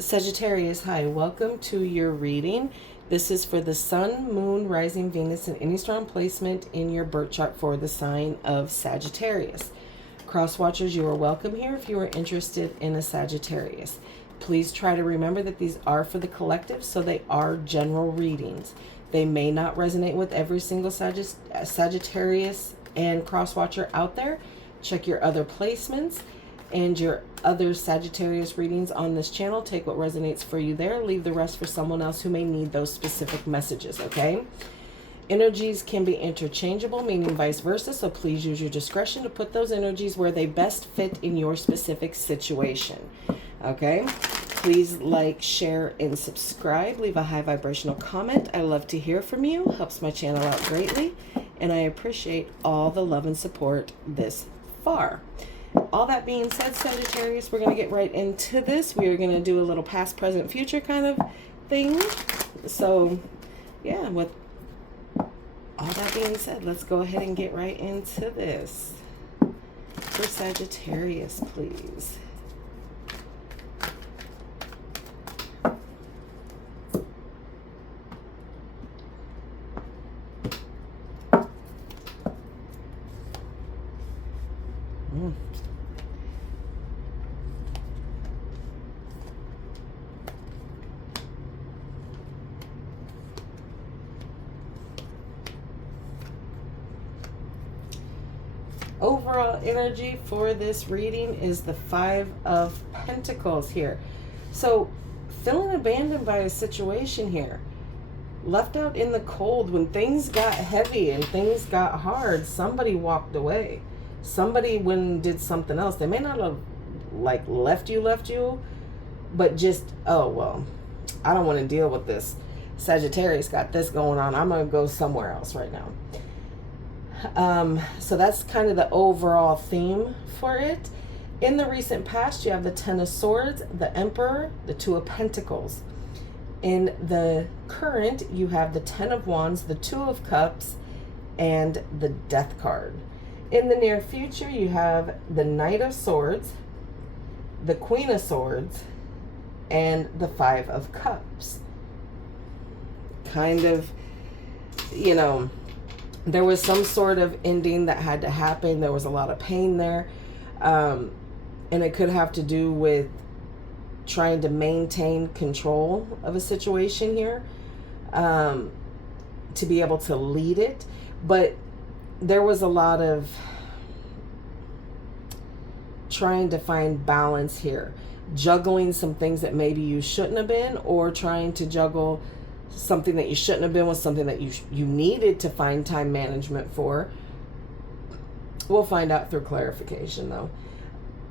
Sagittarius, hi, welcome to your reading. This is for the Sun, Moon, Rising, Venus, and any strong placement in your birth chart for the sign of Sagittarius. Crosswatchers, you are welcome here if you are interested in a Sagittarius. Please try to remember that these are for the collective, so they are general readings. They may not resonate with every single Sagittarius and Crosswatcher out there. Check your other placements and your other Sagittarius readings on this channel. Take what resonates for you there. Leave the rest for someone else who may need those specific messages, okay? Energies can be interchangeable, meaning vice versa, so please use your discretion to put those energies where they best fit in your specific situation, okay? Please like, share, and subscribe. Leave a high vibrational comment. I love to hear from you. Helps my channel out greatly, and I appreciate all the love and support this far. All that being said, Sagittarius, we're going to get right into this. We are going to do a little past, present, future kind of thing. So, yeah, with all that being said, let's go ahead and get right into this. For Sagittarius, please. Overall energy for this reading is the Five of Pentacles here. So, feeling abandoned by a situation here. Left out in the cold when things got heavy and things got hard. Somebody walked away. Somebody went and did something else. They may not have like left you, but just, oh, well, I don't want to deal with this. Sagittarius got this going on. I'm going to go somewhere else right now. So that's kind of the overall theme for it. In the recent past, you have the Ten of Swords, the Emperor, the Two of Pentacles. In the current, you have the Ten of Wands, the Two of Cups, and the Death card. In the near future, you have the Knight of Swords, the Queen of Swords, and the Five of Cups. Kind of, you know, there was some sort of ending that had to happen. There was a lot of pain there. And it could have to do with trying to maintain control of a situation here, to be able to lead it. But there was a lot of trying to find balance here. Juggling some things that maybe you shouldn't have been, or trying to juggle something that you shouldn't have been with something that you needed to find time management for. We'll find out through clarification though.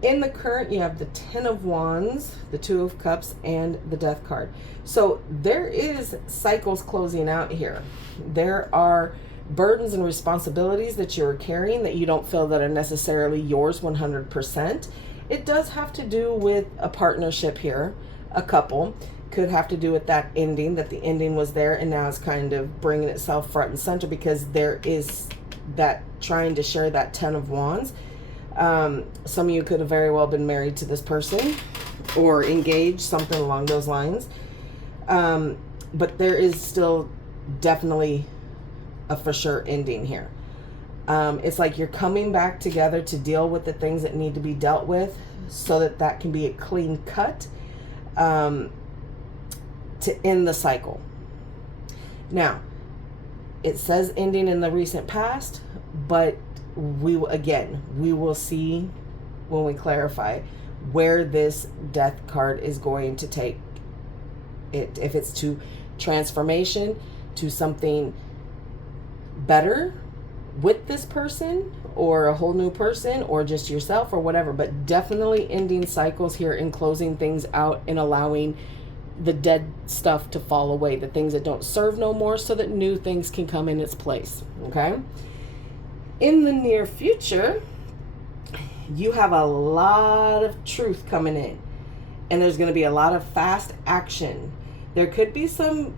In the current, you have the Ten of Wands, the Two of Cups, and the Death card. So there is cycles closing out here. There are burdens and responsibilities that you're carrying that you don't feel that are necessarily yours 100%. It does have to do with a partnership here, a couple. Could have to do with that ending, that the ending was there and now it's kind of bringing itself front and center because there is that trying to share that Ten of Wands. Some of you could have very well been married to this person or engaged, something along those lines. But there is still definitely a for sure ending here. It's like you're coming back together to deal with the things that need to be dealt with so that that can be a clean cut. To end the cycle. Now, it says ending in the recent past, but we will see when we clarify where this Death card is going to take it. If it's to transformation, to something better with this person, or a whole new person, or just yourself, or whatever. But definitely ending cycles here and closing things out and allowing the dead stuff to fall away, the things that don't serve no more, so that new things can come in its place, okay? In the near future, you have a lot of truth coming in, and there's going to be a lot of fast action. There could be some,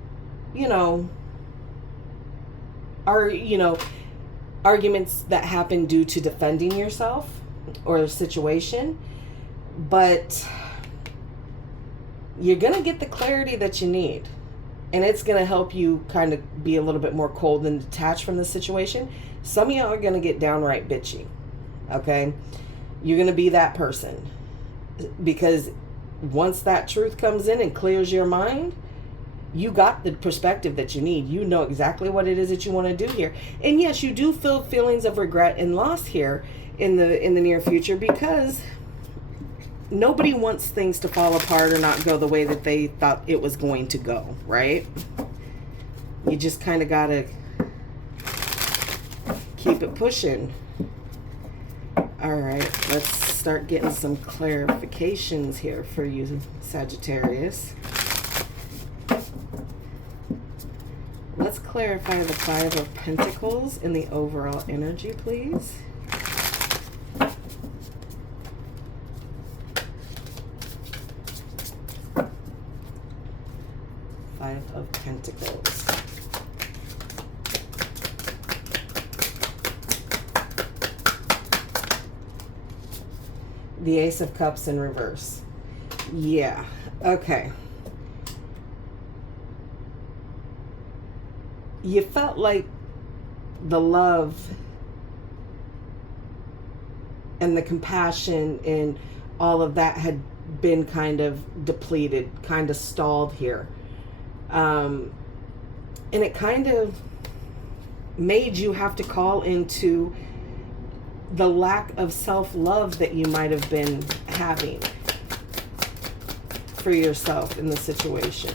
arguments that happen due to defending yourself or a situation, but you're going to get the clarity that you need. And it's going to help you kind of be a little bit more cold and detached from the situation. Some of y'all are going to get downright bitchy. Okay? You're going to be that person. Because once that truth comes in and clears your mind, you got the perspective that you need. You know exactly what it is that you want to do here. And yes, you do feel feelings of regret and loss here in the near future, because nobody wants things to fall apart or not go the way that they thought it was going to go, right? You just kind of got to keep it pushing. All right, let's start getting some clarifications here for you, Sagittarius. Let's clarify the Five of Pentacles in the overall energy, please. Five of Pentacles. The Ace of Cups in reverse. Yeah, okay. You felt like the love and the compassion and all of that had been kind of depleted, kind of stalled here. And it kind of made you have to call into the lack of self-love that you might have been having for yourself in the situation.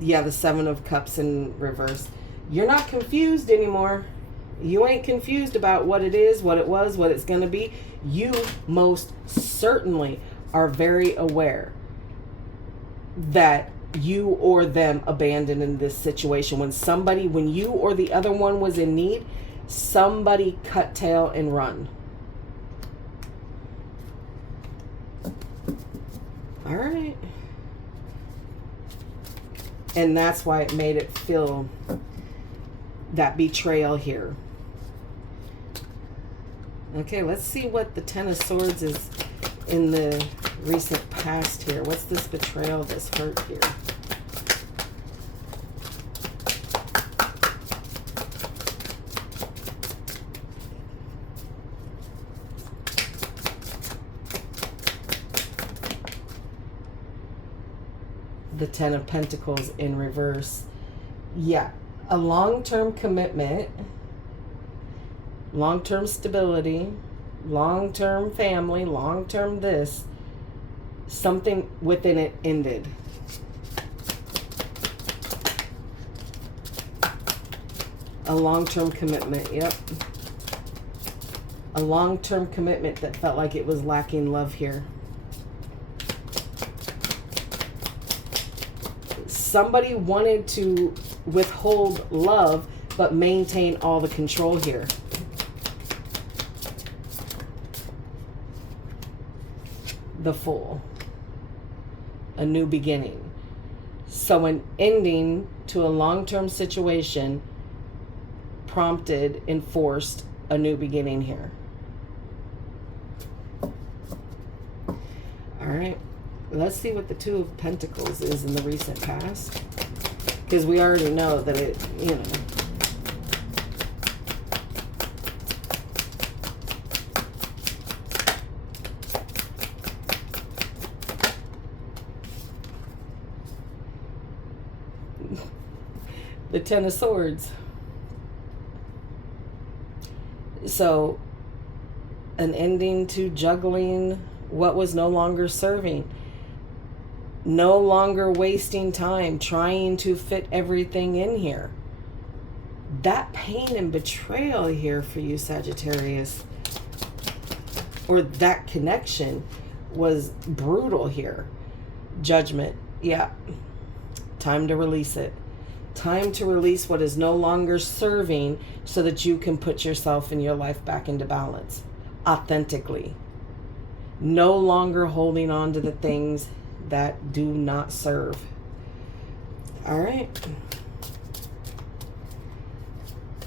Yeah, the Seven of Cups in reverse. You're not confused anymore. You ain't confused about what it is, what it was, what it's going to be. You most certainly are very aware that you or them abandoned in this situation. When you or the other one was in need, somebody cut tail and run. All right. And that's why it made it feel that betrayal here. Okay, let's see what the Ten of Swords is in the recent past here. What's this betrayal, this hurt here? The Ten of Pentacles in reverse. Yeah, a long-term commitment, long-term stability, long-term family, long-term this. Something within it ended. A long-term commitment, yep. A long-term commitment that felt like it was lacking love here. Somebody wanted to withhold love, but maintain all the control here. The Fool. A new beginning. So an ending to a long-term situation prompted and forced a new beginning here. All right. Let's see what the Two of Pentacles is in the recent past. Because we already know that it, you know. The Ten of Swords. So, an ending to juggling what was no longer serving. No longer wasting time trying to fit everything in here. That pain and betrayal here for you, Sagittarius, or that connection, was brutal here. Judgment. Yeah. Time to release it. Time to release what is no longer serving so that you can put yourself and your life back into balance. Authentically. No longer holding on to the things that do not serve. All right.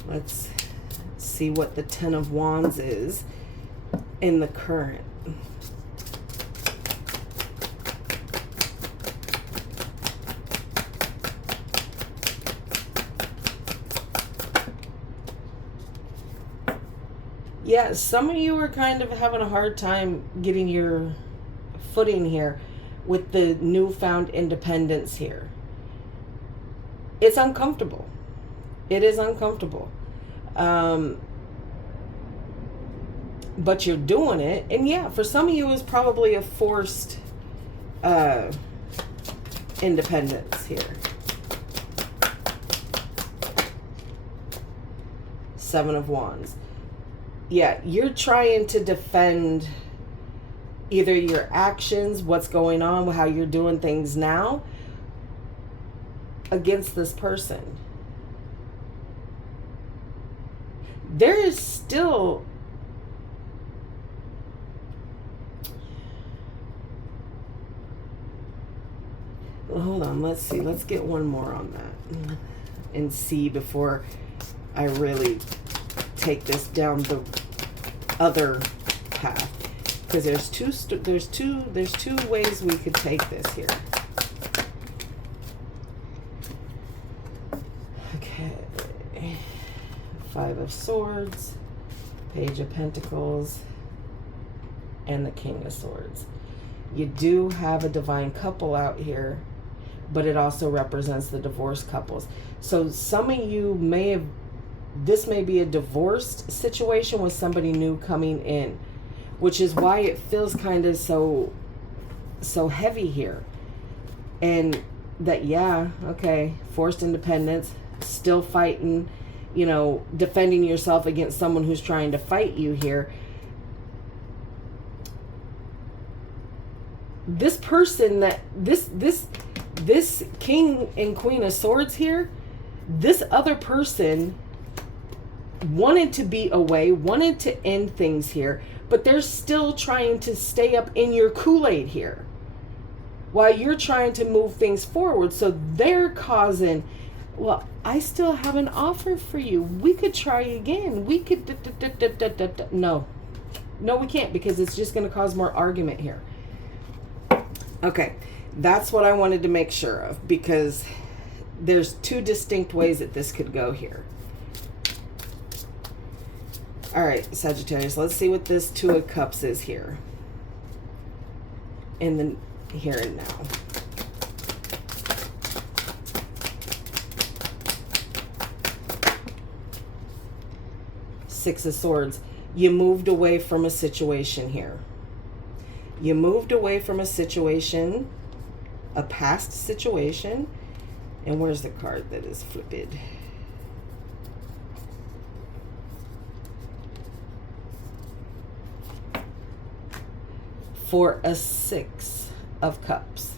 Let's see what the Ten of Wands is in the current. Yeah, some of you are kind of having a hard time getting your footing here with the newfound independence here. It's uncomfortable. It is uncomfortable. But you're doing it. And yeah, for some of you, it's probably a forced independence here. 7 of Wands. Yeah, you're trying to defend either your actions, what's going on, how you're doing things now, against this person. There is still hold on, let's see. Let's get one more on that and see before I really take this down the other path, because there's two ways we could take this here. Okay. 5 of Swords, Page of Pentacles, and the King of Swords. You do have a divine couple out here, but it also represents the divorced couples. So some of you may have, this may be a divorced situation with somebody new coming in, which is why it feels kind of so heavy here. And that, yeah, okay, forced independence, still fighting, you know, defending yourself against someone who's trying to fight you here. This person that, this King and Queen of Swords here, this other person wanted to be away, wanted to end things here, but they're still trying to stay up in your Kool-Aid here while you're trying to move things forward. So they're causing, well, I still have an offer for you. We could try again. We could, no, we can't, because it's just going to cause more argument here. Okay, that's what I wanted to make sure of, because there's two distinct ways that this could go here. All right, Sagittarius, let's see what this 2 of Cups is here. In the here and now. Six of Swords. You moved away from a situation here. You moved away from a situation, a past situation. And where's the card that is flipped? For a 6 of Cups.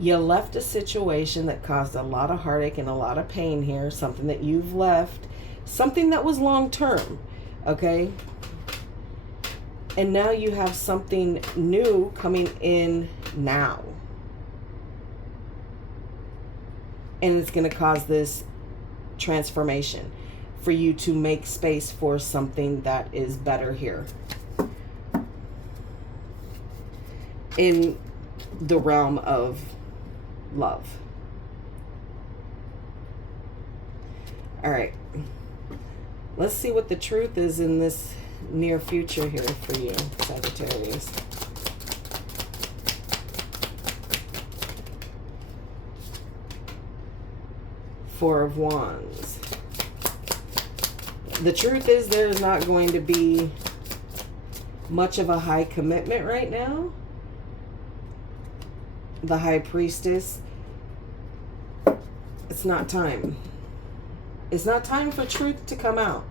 You left a situation that caused a lot of heartache and a lot of pain here. Something that you've left. Something that was long term. Okay? And now you have something new coming in now. And it's going to cause this transformation for you to make space for something that is better here. In the realm of love. All right. Let's see what the truth is in this near future here for you, Sagittarius. Four of Wands. The truth is there's not going to be much of a high commitment right now. The High Priestess. It's not time. It's not time for truth to come out.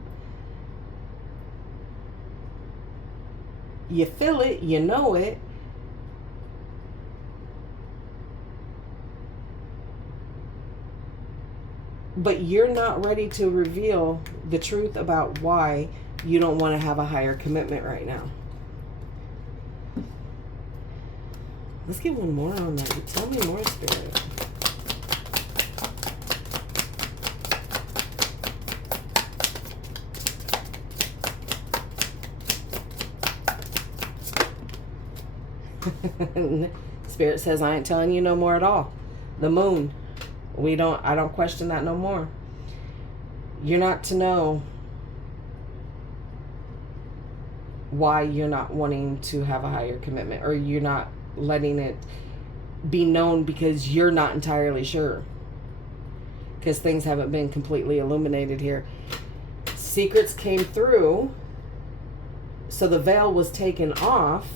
You feel it, you know it. But you're not ready to reveal the truth about why you don't want to have a higher commitment right now. Let's get one more on that. Tell me more, Spirit. Spirit says, I ain't telling you no more at all. The moon. I don't question that no more. You're not to know why you're not wanting to have a higher commitment, or you're not letting it be known because you're not entirely sure, because things haven't been completely illuminated here. Secrets came through, so the veil was taken off,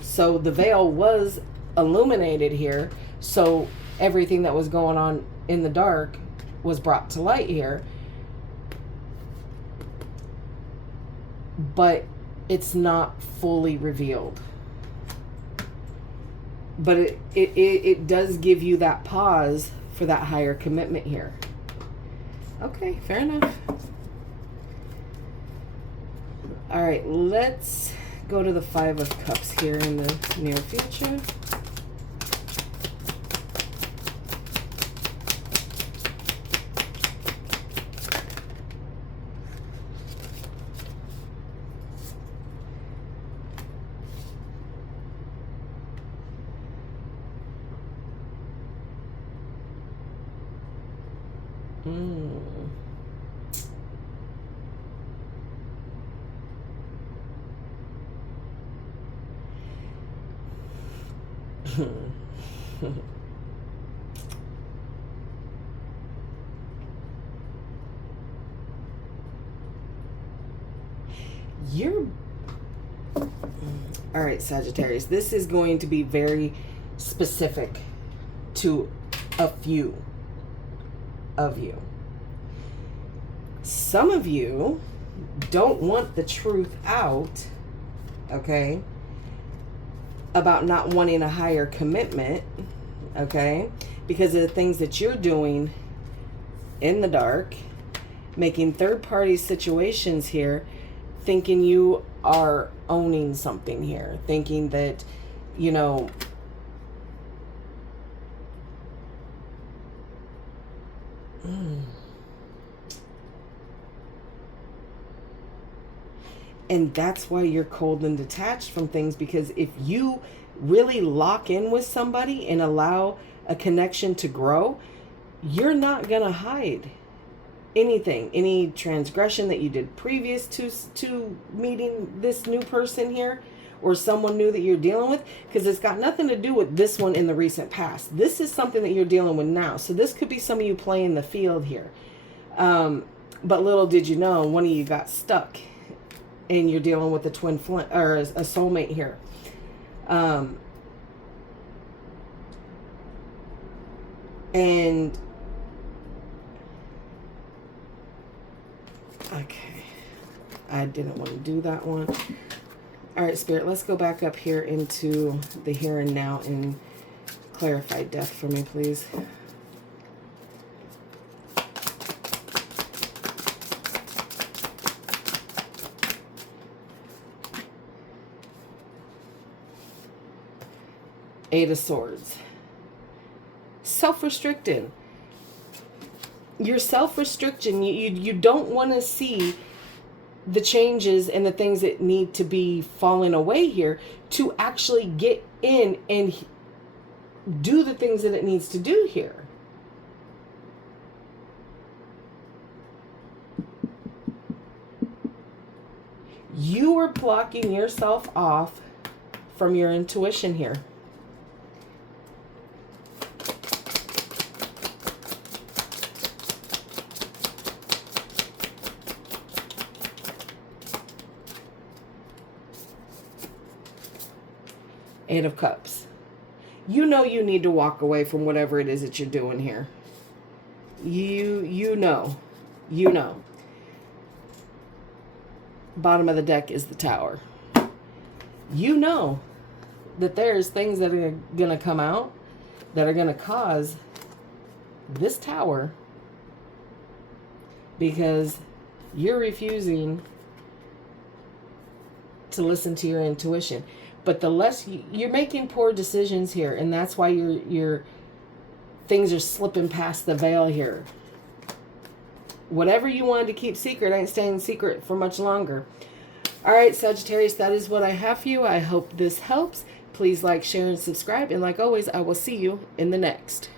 so the veil was illuminated here, so everything that was going on in the dark was brought to light here. But it's not fully revealed. But it does give you that pause for that higher commitment here. Okay, fair enough. All right, let's go to the Five of Cups here in the near future. You're all right, Sagittarius. This is going to be very specific to a few of you. Some of you don't want the truth out, okay, about not wanting a higher commitment, okay, because of the things that you're doing in the dark, making third-party situations here, thinking you are owning something here, thinking that, you know, and that's why you're cold and detached from things, because if you really lock in with somebody and allow a connection to grow, you're not gonna hide anything, any transgression that you did previous to meeting this new person here, or someone new that you're dealing with, because it's got nothing to do with this one in the recent past. This is something that you're dealing with now. So this could be some of you playing the field here. But little did you know, one of you got stuck and you're dealing with a twin flame or a soulmate here. And okay, I didn't want to do that one. All right, Spirit, let's go back up here into the here and now and clarify death for me, please. Eight of Swords. Self-restricting. You're self-restriction. You don't want to see the changes and the things that need to be falling away here to actually get in and do the things that it needs to do here. You are blocking yourself off from your intuition here. Eight of Cups. You know you need to walk away from whatever it is that you're doing here. You know. Bottom of the deck is the Tower. You know that there's things that are going to come out that are going to cause this Tower, because you're refusing to listen to your intuition. But the less you're making poor decisions here, and that's why your things are slipping past the veil here. Whatever you wanted to keep secret ain't staying secret for much longer. All right, Sagittarius, that is what I have for you. I hope this helps. Please like, share, and subscribe. And like always, I will see you in the next.